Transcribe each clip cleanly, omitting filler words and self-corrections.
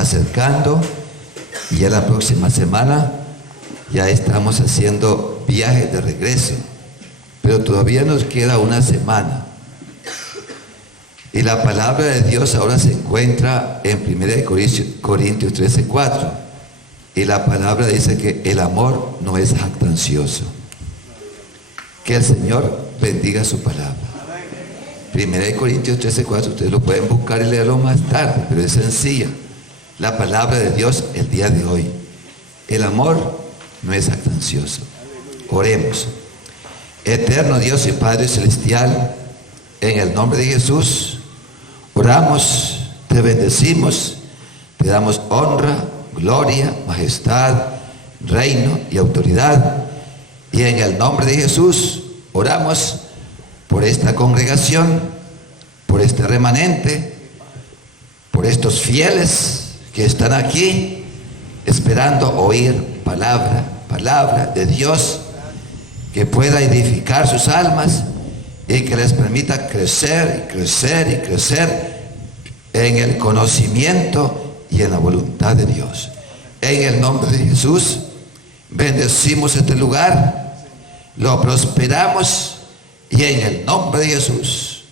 acercando y ya la próxima semana ya estamos haciendo viaje de regreso, pero todavía nos queda una semana. Y la palabra de Dios ahora se encuentra en 1 Corintios 13:4. Y la palabra dice que el amor no es jactancioso. Que el Señor bendiga su palabra. 1 Corintios 13:4, ustedes lo pueden buscar y leerlo más tarde, pero es sencilla. La palabra de Dios el día de hoy. El amor no es jactancioso. Oremos. Eterno Dios y Padre Celestial, en el nombre de Jesús, oramos, te bendecimos, te damos honra, gloria, majestad, reino y autoridad. Y en el nombre de Jesús oramos por esta congregación, por este remanente, por estos fieles que están aquí esperando oír palabra de Dios, que pueda edificar sus almas y que les permita crecer y crecer y crecer en el conocimiento y en la voluntad de Dios. En el nombre de Jesús bendecimos este lugar, lo prosperamos, y en el nombre de Jesús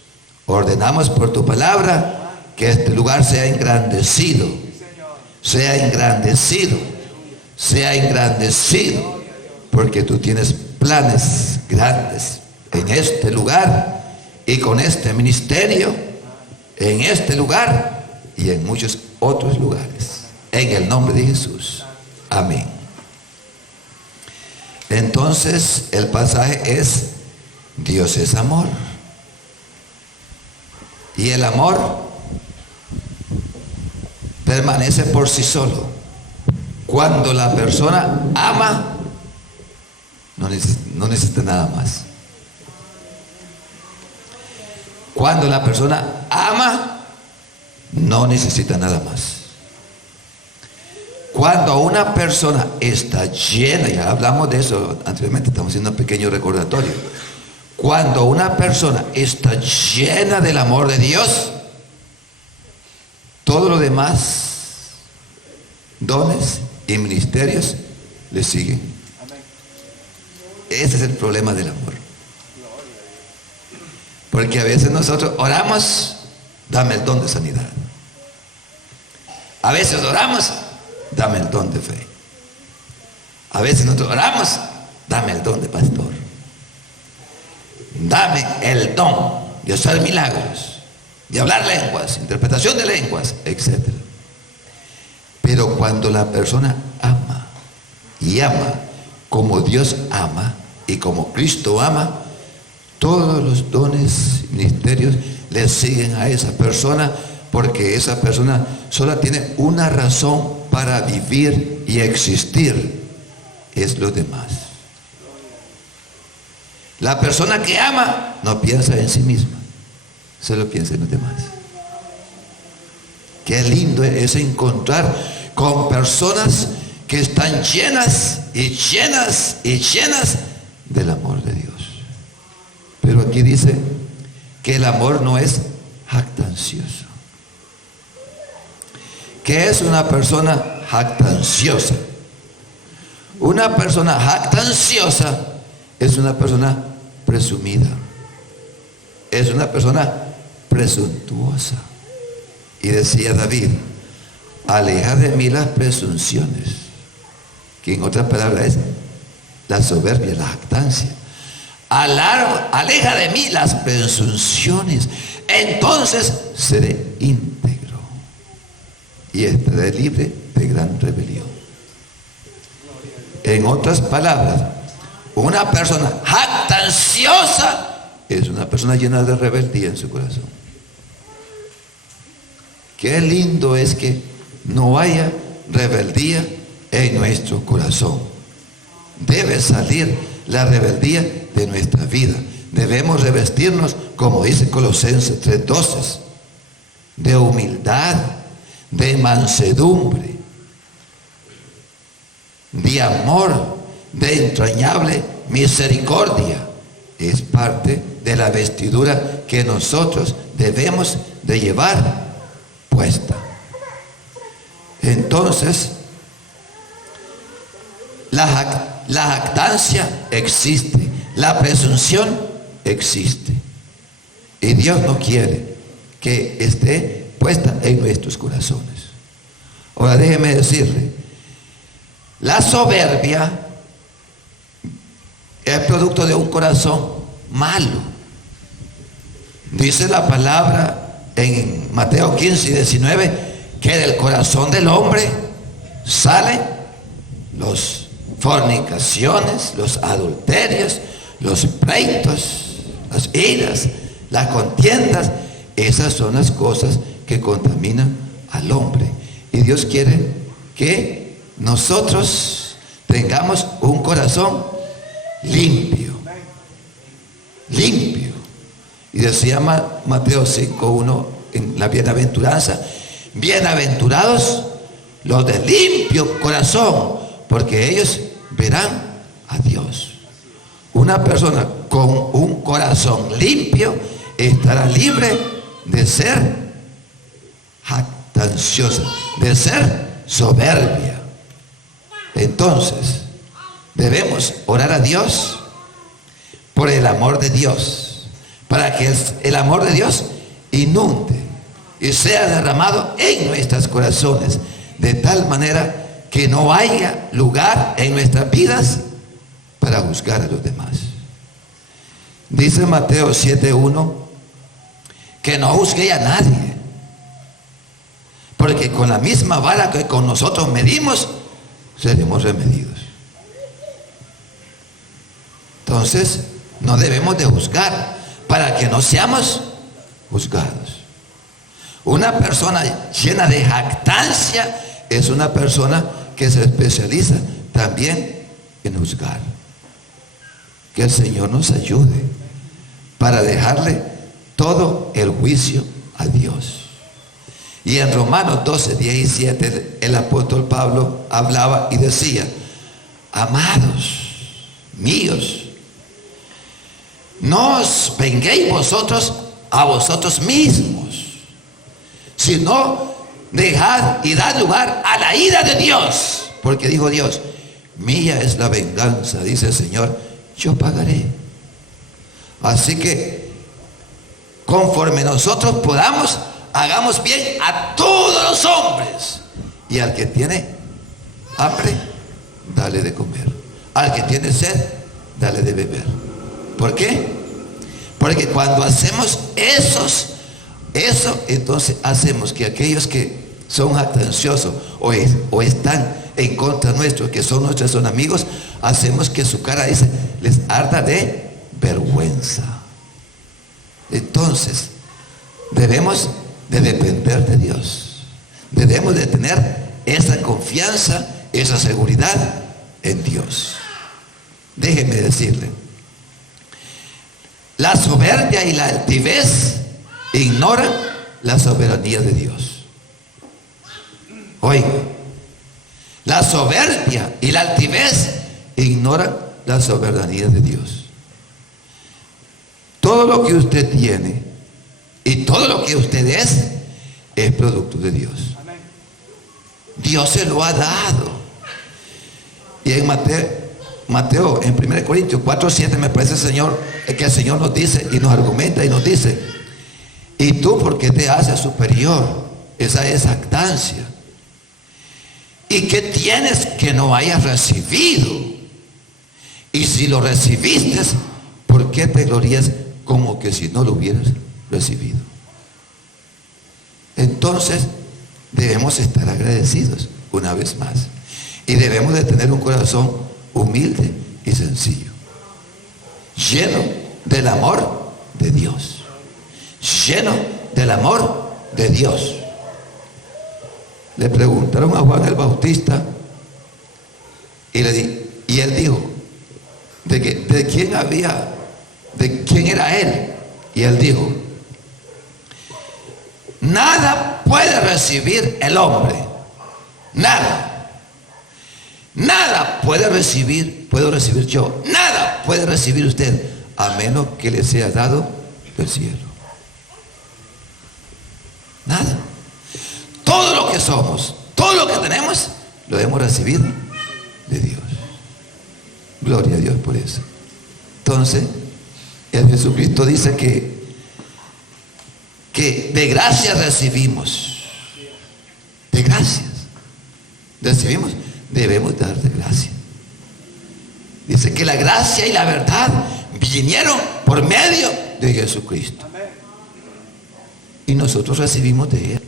ordenamos por tu palabra que este lugar sea engrandecido, sea engrandecido, sea engrandecido, porque tú tienes planes grandes en este lugar y con este ministerio, en este lugar y en muchos otros lugares. En el nombre de Jesús. Amén. Entonces el pasaje es: Dios es amor. Y el amor permanece por sí solo. Cuando la persona ama, no necesita nada más. Cuando la persona ama, no necesita nada más. Cuando una persona está llena, ya hablamos de eso anteriormente, estamos haciendo un pequeño recordatorio. Cuando una persona está llena del amor de Dios, todo lo demás, dones y ministerios, le siguen. Ese es el problema del amor. Porque a veces nosotros oramos, dame el don de sanidad. A veces oramos, dame el don de fe. A veces nosotros oramos, dame el don de pastor. Dame el don de hacer milagros, de hablar lenguas, interpretación de lenguas, etc. Pero cuando la persona ama y ama como Dios ama y como Cristo ama, todos los dones, ministerios le siguen a esa persona, porque esa persona solo tiene una razón para vivir y existir: es los demás. La persona que ama no piensa en sí misma, solo piensa en los demás. Qué lindo es encontrar con personas que están llenas y llenas y llenas del amor de Dios. Pero aquí dice que el amor no es jactancioso. ¿Qué es una persona jactanciosa? Una persona jactanciosa es una persona presumida, es una persona presuntuosa. Y decía David: aleja de mí las presunciones, que en otras palabras es la soberbia, la jactancia. Aleja de mí las presunciones, entonces seré íntegro y estaré libre de gran rebelión. En otras palabras, una persona jactanciosa es una persona llena de rebeldía en su corazón. Qué lindo es que no haya rebeldía en nuestro corazón. Debe salir la rebeldía de nuestra vida. Debemos revestirnos, como dice Colosenses 3:12, de humildad, de mansedumbre, de amor, de entrañable misericordia. Es parte de la vestidura que nosotros debemos de llevar puesta. Entonces, la jactancia existe, la presunción existe. Y Dios no quiere que esté puesta en nuestros corazones. Ahora déjeme decirle, la soberbia es producto de un corazón malo. Dice la palabra en Mateo 15 y 19 que del corazón del hombre salen los fornicaciones, los adulterios, los pleitos, las iras, las contiendas. Esas son las cosas que contaminan al hombre. Y Dios quiere que nosotros tengamos un corazón limpio. Limpio. Y decía Mateo 5:1 en la bienaventuranza: bienaventurados los de limpio corazón, porque ellos verán a Dios. Una persona con un corazón limpio estará libre de ser jactanciosa, de ser soberbia. Entonces, debemos orar a Dios por el amor de Dios, para que el amor de Dios inunde y sea derramado en nuestros corazones, de tal manera que no haya lugar en nuestras vidas para juzgar a los demás. Dice Mateo 7:1 que no juzgue a nadie, porque con la misma vara que con nosotros medimos, seremos remedidos. Entonces, no debemos de juzgar para que no seamos juzgados. Una persona llena de jactancia es una persona que se especializa también en juzgar. Que el Señor nos ayude para dejarle todo el juicio a Dios. Y en Romanos 12:17 el apóstol Pablo hablaba y decía: amados míos, no os venguéis vosotros a vosotros mismos, sino dejad y dad lugar a la ira de Dios, porque dijo Dios: mía es la venganza, dice el Señor, yo pagaré. Así que conforme nosotros podamos, hagamos bien a todos los hombres, y al que tiene hambre, dale de comer; al que tiene sed, dale de beber. ¿Por qué? Porque cuando hacemos eso, entonces hacemos que aquellos que son jactanciosos o están en contra nuestro, que son nuestros amigos, hacemos que su cara les arda de vergüenza. Entonces, debemos de depender de Dios. Debemos de tener esa confianza, esa seguridad en Dios. Déjeme decirle, la soberbia y la altivez ignoran la soberanía de Dios. Oiga, la soberbia y la altivez ignoran la soberanía de Dios. Todo lo que usted tiene y todo lo que usted es producto de Dios. Dios se lo ha dado. Y en Mateo, en 1 Corintios 4:7 me parece que el Señor nos dice y nos argumenta y nos dice: ¿y tú por qué te haces superior? Esa es jactancia. ¿Y qué tienes que no hayas recibido? Y si lo recibiste, ¿por qué te glorías como que si no lo hubieras recibido? Entonces debemos estar agradecidos una vez más, y debemos de tener un corazón humilde y sencillo, lleno del amor de Dios, lleno del amor de Dios. Le preguntaron a Juan el Bautista y él dijo de quién era él, y él dijo: nada puede recibir el hombre, nada puedo recibir yo, nada puede recibir usted, a menos que le sea dado del cielo. Nada. Todo lo que somos, todo lo que tenemos lo hemos recibido de Dios. Gloria a Dios por eso. Entonces, el Jesucristo dice que de gracia recibimos. De gracias recibimos, debemos dar de gracia. Dice que la gracia y la verdad vinieron por medio de Jesucristo. Y nosotros recibimos de Él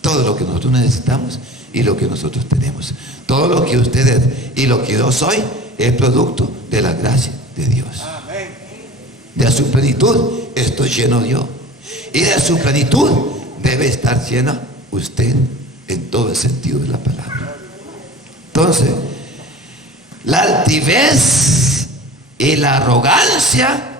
todo lo que nosotros necesitamos y lo que nosotros tenemos. Todo lo que usted es y lo que yo soy es producto de la gracia de Dios. De su plenitud estoy lleno yo. Y de su plenitud debe estar llena usted en todo el sentido de la palabra. Entonces, la altivez y la arrogancia,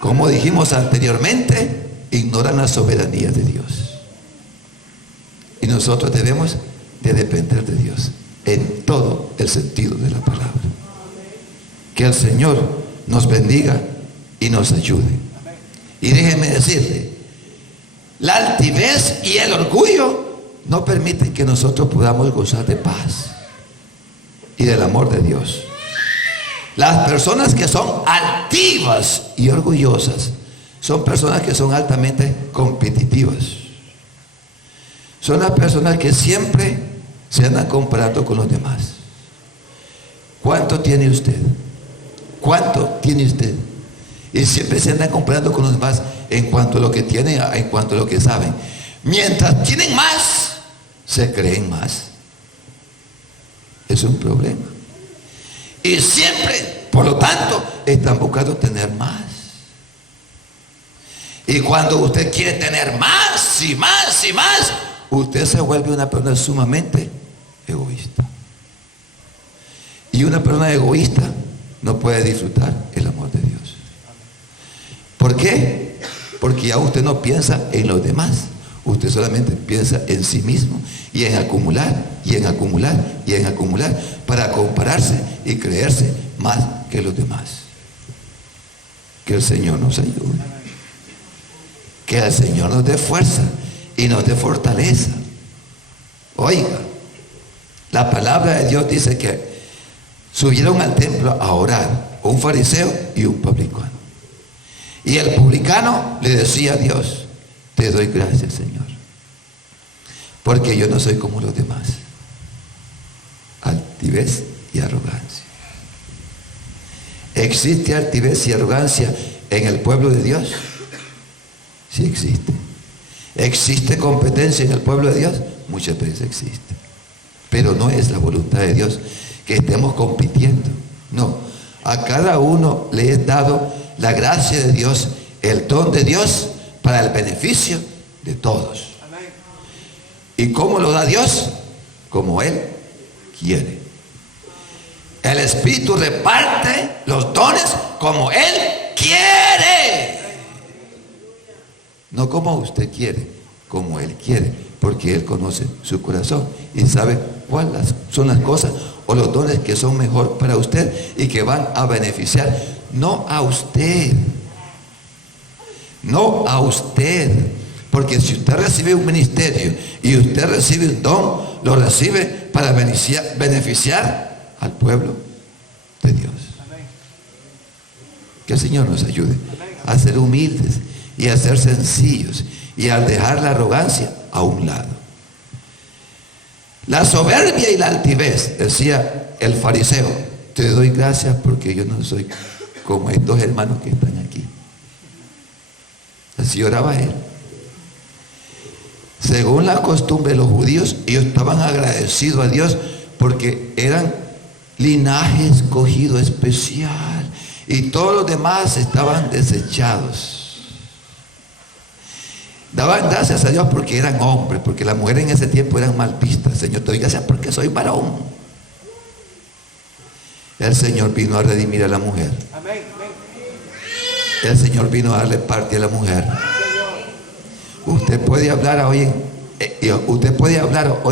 como dijimos anteriormente, ignoran la soberanía de Dios. Y nosotros debemos de depender de Dios en todo el sentido de la palabra. Que el Señor nos bendiga y nos ayude. Y déjeme decirle, la altivez y el orgullo no permiten que nosotros podamos gozar de paz y del amor de Dios. Las personas que son altivas y orgullosas son personas que son altamente competitivas. Son las personas que siempre se andan comparando con los demás. ¿Cuánto tiene usted? ¿Cuánto tiene usted? Y siempre se andan comparando con los demás en cuanto a lo que tienen, en cuanto a lo que saben. Mientras tienen más, se creen más. Es un problema. Y siempre, por lo tanto, están buscando tener más. Y cuando usted quiere tener más y más y más, usted se vuelve una persona sumamente egoísta. Y una persona egoísta no puede disfrutar el amor de Dios. ¿Por qué? Porque ya usted no piensa en los demás. Usted solamente piensa en sí mismo y en acumular, y en acumular, y en acumular, para compararse y creerse más que los demás. Que el Señor nos ayude. Que el Señor nos dé fuerza y nos dé fortaleza. Oiga, la palabra de Dios dice que subieron al templo a orar un fariseo y un publicano. Y el publicano le decía a Dios: te doy gracias, Señor, porque yo no soy como los demás. Altivez y arrogancia. ¿Existe altivez y arrogancia en el pueblo de Dios? Sí existe. ¿Existe competencia en el pueblo de Dios? Muchas veces existe. Pero no es la voluntad de Dios que estemos compitiendo. No. A cada uno le es dado la gracia de Dios, el don de Dios, para el beneficio de todos. ¿Y cómo lo da Dios? Como Él quiere. El Espíritu reparte los dones como Él quiere. No como usted quiere, como Él quiere, porque Él conoce su corazón y sabe cuáles son las cosas o los dones que son mejor para usted y que van a beneficiar no a usted, no a usted, porque si usted recibe un ministerio y usted recibe un don, lo recibe para beneficiar al pueblo de Dios. Que el Señor nos ayude a ser humildes y a ser sencillos y a dejar la arrogancia a un lado. La soberbia y la altivez, decía el fariseo: te doy gracias porque yo no soy como estos hermanos que están aquí. Así oraba él. Según la costumbre de los judíos, ellos estaban agradecidos a Dios porque eran linaje escogido especial y todos los demás estaban desechados. Daban gracias a Dios porque eran hombres, porque las mujeres en ese tiempo eran mal vistas. Señor, te doy gracias porque soy varón. El Señor vino a redimir a la mujer. El Señor vino a darle parte a la mujer. Usted puede hablar hoy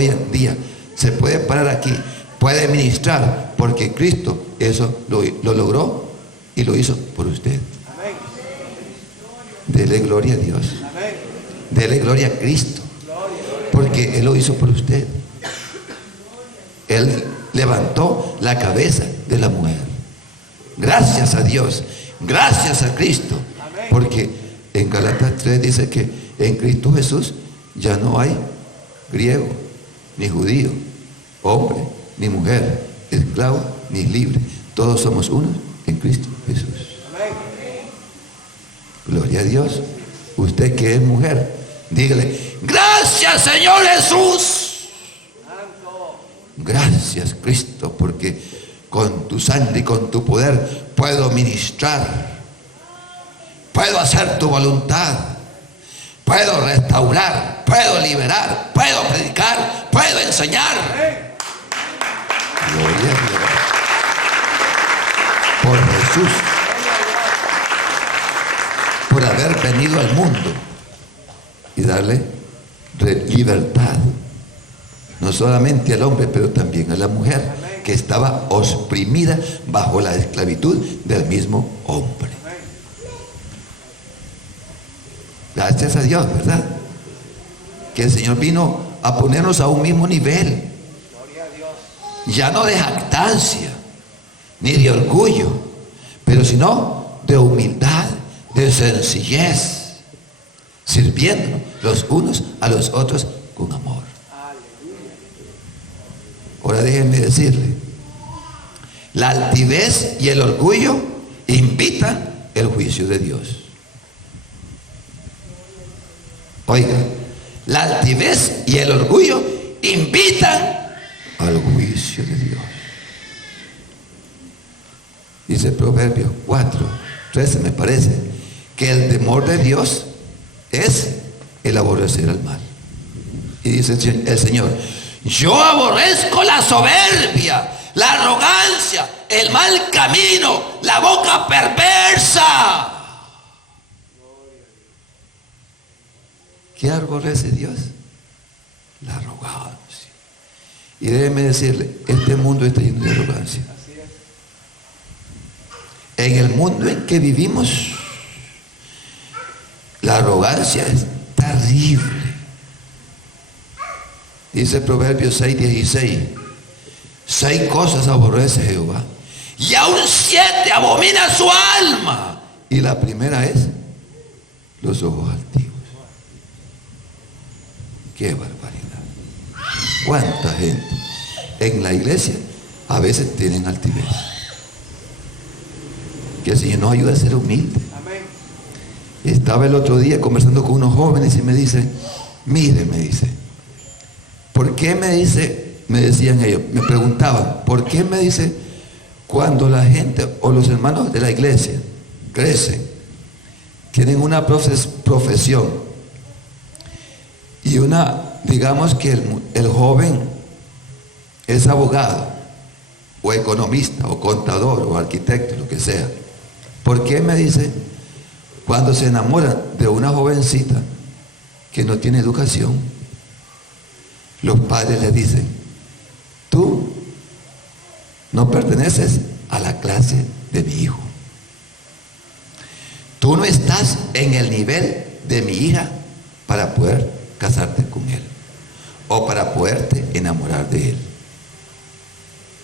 en día, se puede parar aquí, puede ministrar, porque Cristo eso lo logró y lo hizo por usted. Dele gloria a Dios. Dele gloria a Cristo. porque Él lo hizo por usted. Él levantó la cabeza de la mujer. Gracias a Dios, gracias a Cristo, porque en Gálatas 3 dice que en Cristo Jesús ya no hay griego ni judío, hombre ni mujer, esclavo ni libre, todos somos uno en Cristo Jesús. Gloria a Dios. Usted que es mujer, dígale: gracias, Señor Jesús. Gracias, Cristo, porque con tu sangre y con tu poder puedo ministrar, puedo hacer tu voluntad, puedo restaurar, puedo liberar, puedo predicar, puedo enseñar. Gloria a Dios. Por Jesús, por haber venido al mundo y darle libertad, no solamente al hombre, pero también a la mujer, que estaba oprimida bajo la esclavitud del mismo hombre. Gracias a Dios, ¿verdad? Que el Señor vino a ponernos a un mismo nivel, ya no de jactancia ni de orgullo, pero sino de humildad, de sencillez, sirviéndonos los unos a los otros con amor. Ahora déjenme decirle, la altivez y el orgullo invitan el juicio de Dios. Oiga, la altivez y el orgullo invitan al juicio de Dios. Dice Proverbios 4:13, me parece, que el temor de Dios es el aborrecer al mal. Y dice el Señor: yo aborrezco la soberbia, la arrogancia, el mal camino, la boca perversa. ¿Qué aborrece Dios? La arrogancia. Y déjeme decirle, este mundo está lleno de arrogancia. En el mundo en que vivimos, la arrogancia es terrible. Dice Proverbios 6:16: 6 cosas aborrece Jehová, y aún 7 abomina su alma. Y la primera es los ojos altivos. ¡Qué barbaridad! ¿Cuánta gente en la iglesia a veces tienen altivez? Que el Señor nos ayude a ser humildes. Estaba el otro día conversando con unos jóvenes y me dice: mire, me dice, ¿por qué me decían ellos, me preguntaban, ¿por qué me dice cuando la gente o los hermanos de la iglesia crecen, tienen una profesión y digamos que el joven es abogado o economista o contador o arquitecto, lo que sea? ¿Por qué me dice cuando se enamoran de una jovencita que no tiene educación, los padres le dicen: tú no perteneces a la clase de mi hijo, tú no estás en el nivel de mi hija para poder casarte con él o para poderte enamorar de él?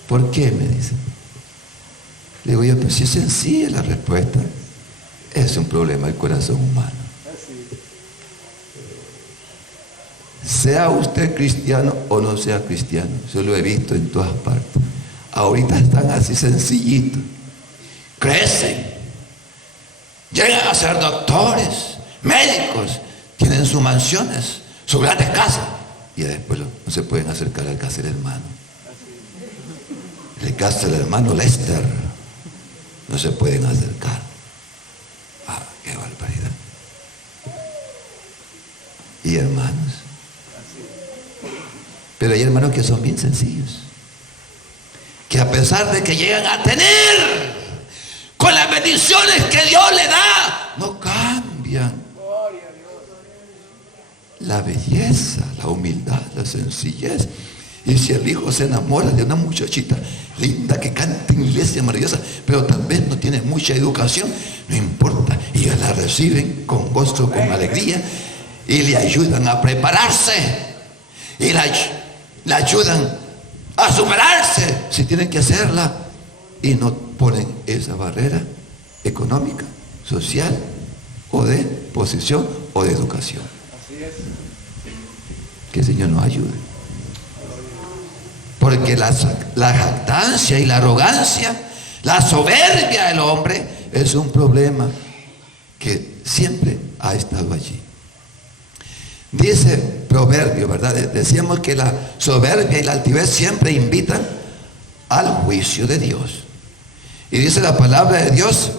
¿Por qué? Me dicen. Le digo yo: pues si es sencilla la respuesta, es un problema del corazón humano. Sea usted cristiano o no sea cristiano, yo lo he visto en todas partes. Ahorita están así sencillitos, crecen, llegan a ser doctores, médicos, tienen sus mansiones, sus grandes casas, y después no se pueden acercar al casa del hermano. El casa del hermano Lester, no se pueden acercar. Ah, qué barbaridad. Y hermanos, pero hay hermanos que son bien sencillos, que a pesar de que llegan a tener con las bendiciones que Dios le da, no cambian. La belleza, la humildad, la sencillez. Y si el hijo se enamora de una muchachita linda que canta en iglesia maravillosa, pero tal vez no tiene mucha educación, no importa, ellos la reciben con gozo, con alegría, y le ayudan a prepararse. y la ayudan a superarse si tienen que hacerla, y no ponen esa barrera económica, social, o de posición, o de educación. Así es. Que el Señor nos ayude. Porque la jactancia y la arrogancia, la soberbia del hombre es un problema que siempre ha estado allí. Dice Proverbio, ¿verdad? Decíamos que la soberbia y la altivez siempre invitan al juicio de Dios. Y dice la palabra de Dios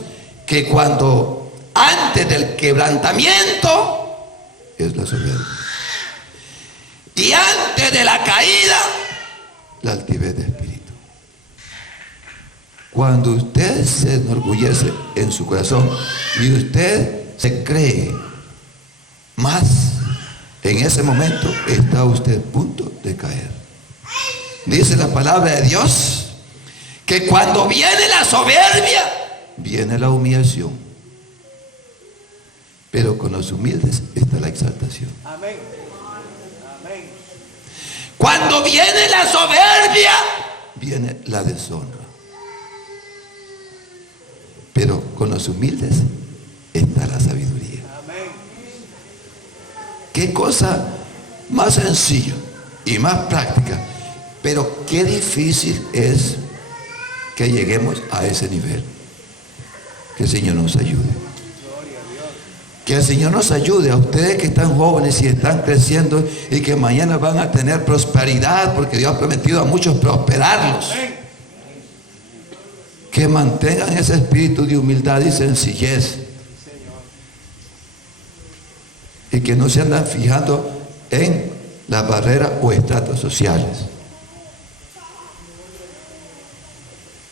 que cuando antes del quebrantamiento es la soberbia, y antes de la caída la altivez de espíritu. Cuando usted se enorgullece en su corazón y usted se cree más, en ese momento está usted a punto de caer. Dice la palabra de Dios que cuando viene la soberbia, viene la humillación, pero con los humildes está la exaltación. Amén. Amén. Cuando viene la soberbia, viene la deshonra, pero con los humildes está la sabiduría. Amén. Qué cosa más sencilla y más práctica, pero qué difícil es que lleguemos a ese nivel. Que el Señor nos ayude. Gloria a Dios. Que el Señor nos ayude a ustedes que están jóvenes y están creciendo y que mañana van a tener prosperidad, porque Dios ha prometido a muchos prosperarlos. Amén. Que mantengan ese espíritu de humildad y sencillez. Señor. Y que no se andan fijando en las barreras o estratos sociales.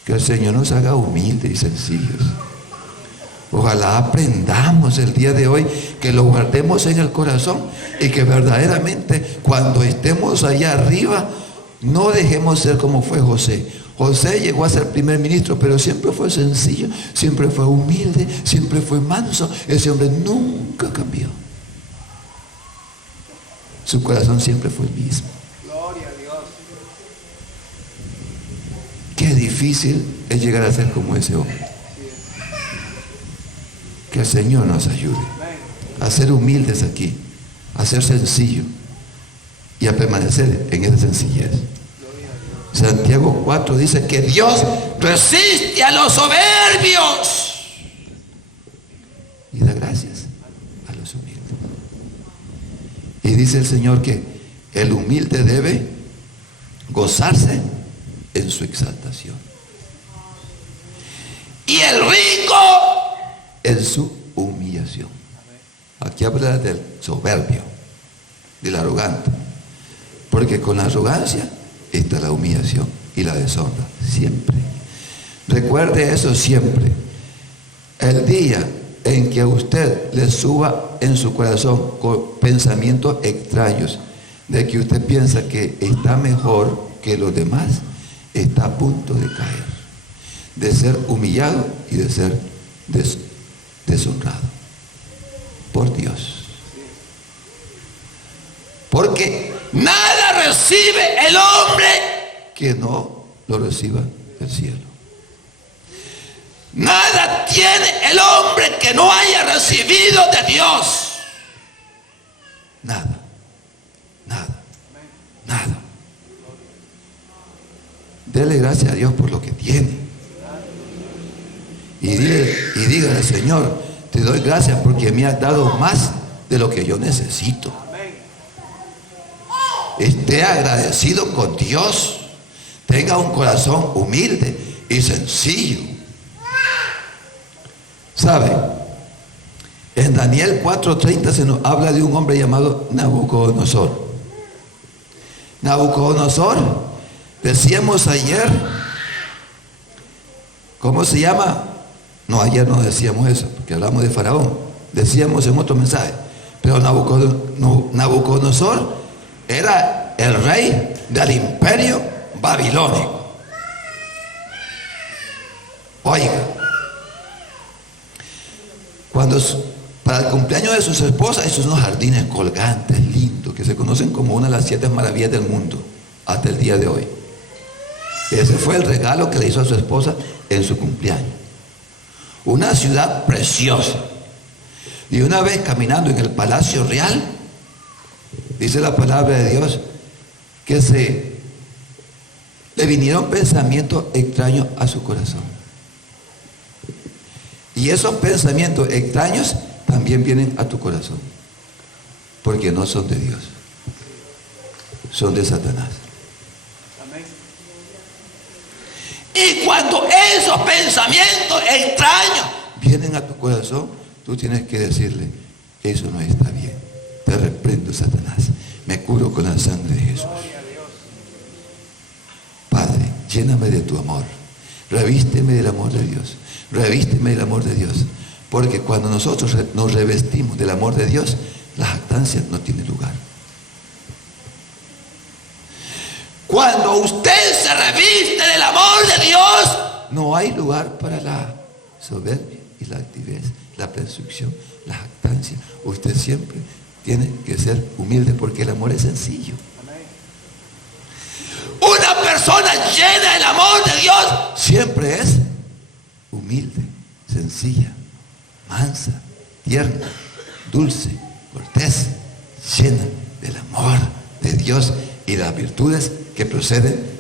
Que el Señor nos haga humildes y sencillos. Ojalá aprendamos el día de hoy, que lo guardemos en el corazón y que verdaderamente cuando estemos allá arriba no dejemos ser como fue José. José llegó a ser primer ministro, pero siempre fue sencillo, siempre fue humilde, siempre fue manso. Ese hombre nunca cambió. Su corazón siempre fue el mismo. Gloria a Dios. Qué difícil es llegar a ser como ese hombre. Que el Señor nos ayude a ser humildes aquí, a ser sencillos y a permanecer en esa sencillez. Santiago 4 dice que Dios resiste a los soberbios y da gracias a los humildes. Y dice el Señor que el humilde debe gozarse en su exaltación y el rico en su humillación. Aquí habla del soberbio, del arrogante, porque con la arrogancia está la humillación y la deshonra, siempre. Recuerde eso siempre. El día en que a usted le suba en su corazón con pensamientos extraños de que usted piensa que está mejor que los demás, está a punto de caer, de ser humillado y de ser deshonrado por Dios. Porque nada recibe el hombre que no lo reciba del cielo. Nada tiene el hombre que no haya recibido de Dios. Nada, nada, nada. Dele gracias a Dios por lo que tiene. Y dígale, Señor, te doy gracias porque me has dado más de lo que yo necesito. Esté agradecido con Dios. Tenga un corazón humilde y sencillo. ¿Sabe? En Daniel 4:30 se nos habla de un hombre llamado Nabucodonosor. Nabucodonosor, decíamos ayer, ¿cómo se llama? No, ayer no decíamos eso, porque hablamos de Faraón. Decíamos en otro mensaje. Pero Nabucodonosor era el rey del imperio babilónico. Oiga, cuando para el cumpleaños de sus esposas hizo unos jardines colgantes, lindos, que se conocen como una de las 7 maravillas del mundo hasta el día de hoy. Ese fue el regalo que le hizo a su esposa en su cumpleaños. Una ciudad preciosa. Y una vez caminando en el Palacio Real, dice la palabra de Dios que le vinieron pensamientos extraños a su corazón. Y esos pensamientos extraños también vienen a tu corazón, porque no son de Dios, son de Satanás. Amén. Y cuando esos pensamientos extraños vienen a tu corazón, tú tienes que decirle: eso no está bien, te reprendo, Satanás, me cubro con la sangre de Jesús. Gloria a Dios. Padre, lléname de tu amor, revísteme del amor de Dios, revísteme del amor de Dios, porque cuando nosotros nos revestimos del amor de Dios, la jactancia no tiene lugar. Cuando usted se reviste del amor de Dios, no hay lugar para la soberbia y la altivez, la presunción, la jactancia. Usted siempre tiene que ser humilde, porque el amor es sencillo. Amén. Una persona llena del amor de Dios siempre es humilde, sencilla, mansa, tierna, dulce, cortés, llena del amor de Dios y las virtudes que proceden